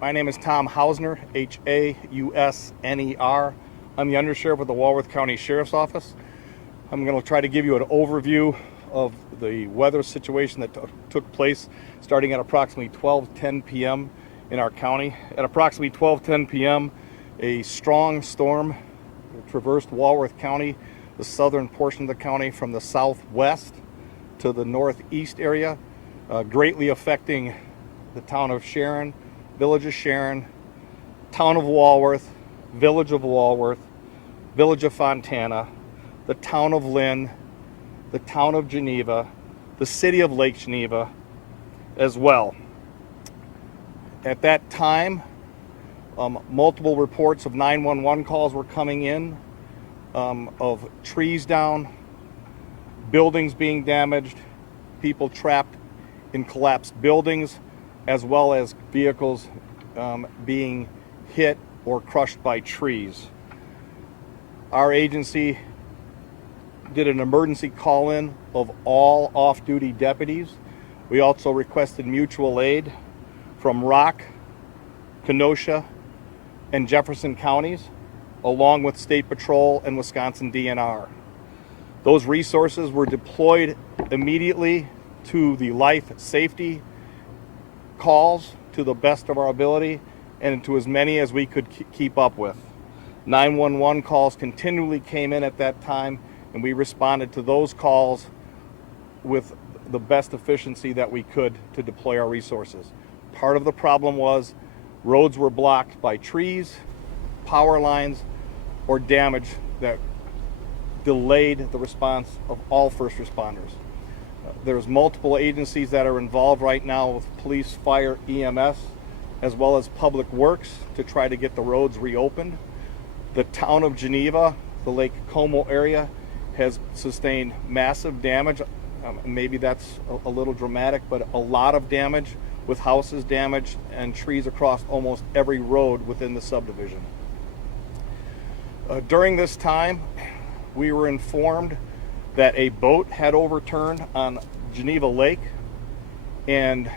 My name is Tom Hausner, Hausner. I'm the undersheriff of the Walworth County Sheriff's Office. I'm going to try to give you an overview of the weather situation that took place starting at approximately 12:10 p.m. in our county. At approximately 12:10 p.m., a strong storm traversed Walworth County, the southern portion of the county from the southwest to the northeast area, greatly affecting the town of Sharon, village of Sharon, town of Walworth, village of Walworth, village of Fontana, the town of Lynn, the town of Geneva, the city of Lake Geneva as well. At that time, multiple reports of 911 calls were coming in of trees down, buildings being damaged, people trapped in collapsed buildings, as well as vehicles being hit or crushed by trees. Our agency did an emergency call-in of all off-duty deputies. We also requested mutual aid from Rock, Kenosha, and Jefferson counties, along with State Patrol and Wisconsin DNR. Those resources were deployed immediately to the life safety calls to the best of our ability and to as many as we could keep up with. 911 calls continually came in at that time, and we responded to those calls with the best efficiency that we could to deploy our resources. Part of the problem was roads were blocked by trees, power lines, or damage that delayed the response of all first responders. There's multiple agencies that are involved right now with police, fire, EMS, as well as public works to try to get the roads reopened. The town of Geneva, the Lake Como area, has sustained massive damage. Maybe that's a little dramatic, but a lot of damage with houses damaged and trees across almost every road within the subdivision. During this time, we were informed that a boat had overturned on Geneva Lake and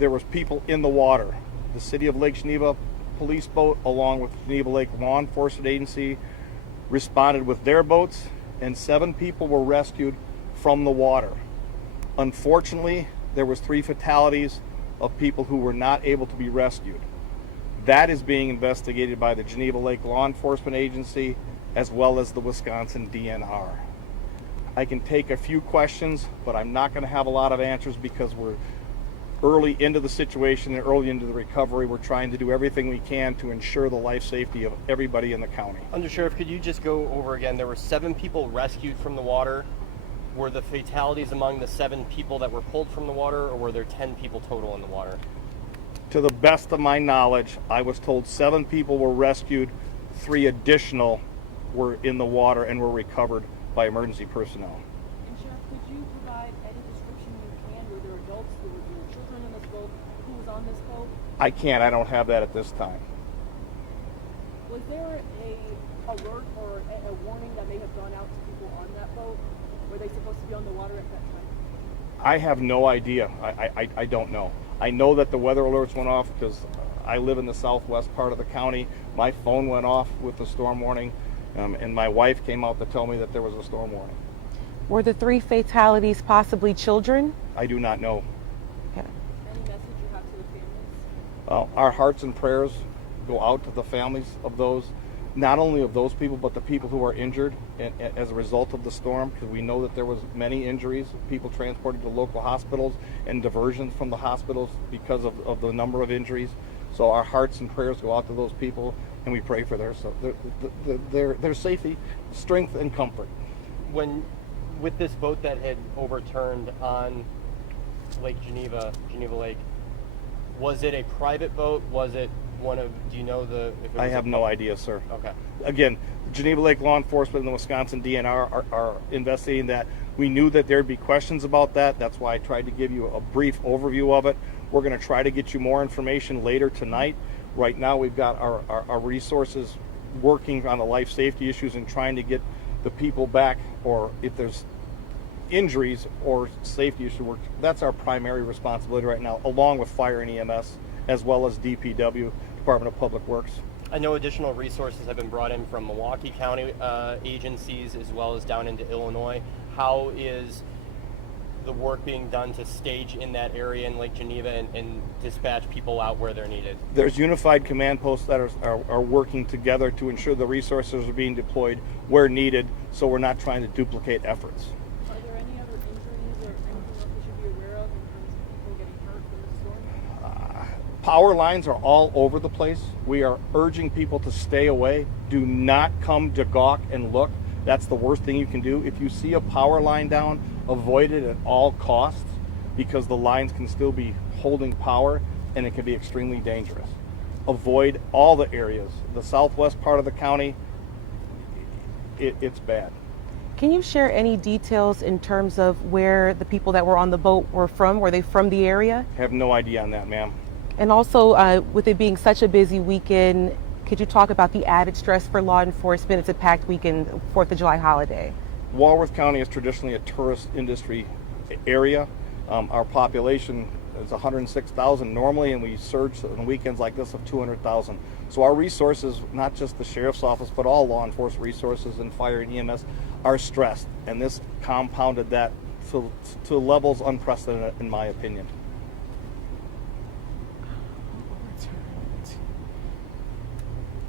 there was people in the water. The city of Lake Geneva police boat, along with Geneva Lake law enforcement agency, responded with their boats, and 7 people were rescued from the water. Unfortunately, there was 3 fatalities of people who were not able to be rescued. That is being investigated by the Geneva Lake law enforcement agency as well as the Wisconsin DNR. I can take a few questions, but I'm not going to have a lot of answers because we're early into the situation and early into the recovery. We're trying to do everything we can to ensure the life safety of everybody in the county. Undersheriff, could you just go over again? There were 7 people rescued from the water. Were the fatalities among the 7 people that were pulled from the water, or were there 10 people total in the water? To the best of my knowledge, I was told 7 people were rescued, 3 additional were in the water and were recovered by emergency personnel. And Sheriff, could you provide any description you can? Were there adults, were there children in this boat? Who was on this boat? I can't. I don't have that at this time. Was there a alert or a warning that may have gone out to people on that boat? Were they supposed to be on the water at that time? I have no idea. I don't know. I know that the weather alerts went off because I live in the southwest part of the county. My phone went off with the storm warning, and my wife came out to tell me that there was a storm warning. Were the 3 fatalities possibly children? I do not know. Okay. Any message you have to the families? Our hearts and prayers go out to the families of those, not only of those people, but the people who are injured as a result of the storm, because we know that there was many injuries, people transported to local hospitals and diversions from the hospitals because of the number of injuries. So our hearts and prayers go out to those people, and we pray for their safety, strength, and comfort. With this boat that had overturned on Lake Geneva Lake, was it a private boat? Was it one of, do you know if it was I have no idea, sir. Okay. Again, Geneva Lake law enforcement and the Wisconsin DNR are investigating that. We knew that there'd be questions about that. That's why I tried to give you a brief overview of it. We're going to try to get you more information later tonight. Right now, we've got our resources working on the life safety issues and trying to get the people back, or if there's injuries or safety issues, that's our primary responsibility right now, along with fire and EMS as well as DPW, Department of Public Works. I know additional resources have been brought in from Milwaukee County agencies as well as down into Illinois. How is the work being done to stage in that area in Lake Geneva and dispatch people out where they're needed? There's unified command posts that are working together to ensure the resources are being deployed where needed, so we're not trying to duplicate efforts. Are there any other injuries or anything else we should be aware of in terms of people getting hurt from the storm? Power lines are all over the place. We are urging people to stay away. Do not come to gawk and look. That's the worst thing you can do. If you see a power line down, avoid it at all costs, because the lines can still be holding power and it can be extremely dangerous. Avoid all the areas. The southwest part of the county, it's bad. Can you share any details in terms of where the people that were on the boat were from? Were they from the area? Have no idea on that, ma'am. And also, with it being such a busy weekend, could you talk about the added stress for law enforcement? It's a packed weekend, 4th of July holiday. Walworth County is traditionally a tourist industry area. Our population is 106,000 normally, and we surge on weekends like this of 200,000. So our resources, not just the sheriff's office, but all law enforcement resources and fire and EMS, are stressed, and this compounded that to levels unprecedented, in my opinion.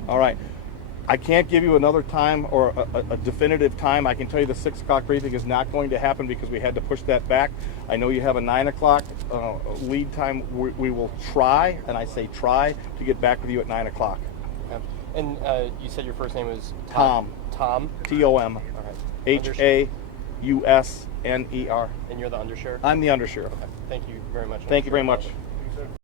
All right. I can't give you another time or a definitive time. I can tell you the 6 o'clock briefing is not going to happen because we had to push that back. I know you have a 9 o'clock lead time. We will try, and I say try, to get back with you at 9 o'clock. Okay. And you said your first name was Tom. Tom? T-O-M. All right. H-A-U-S-N-E-R. And you're the undersheriff? I'm the undersheriff. Okay. Thank you very much. Thank you very much.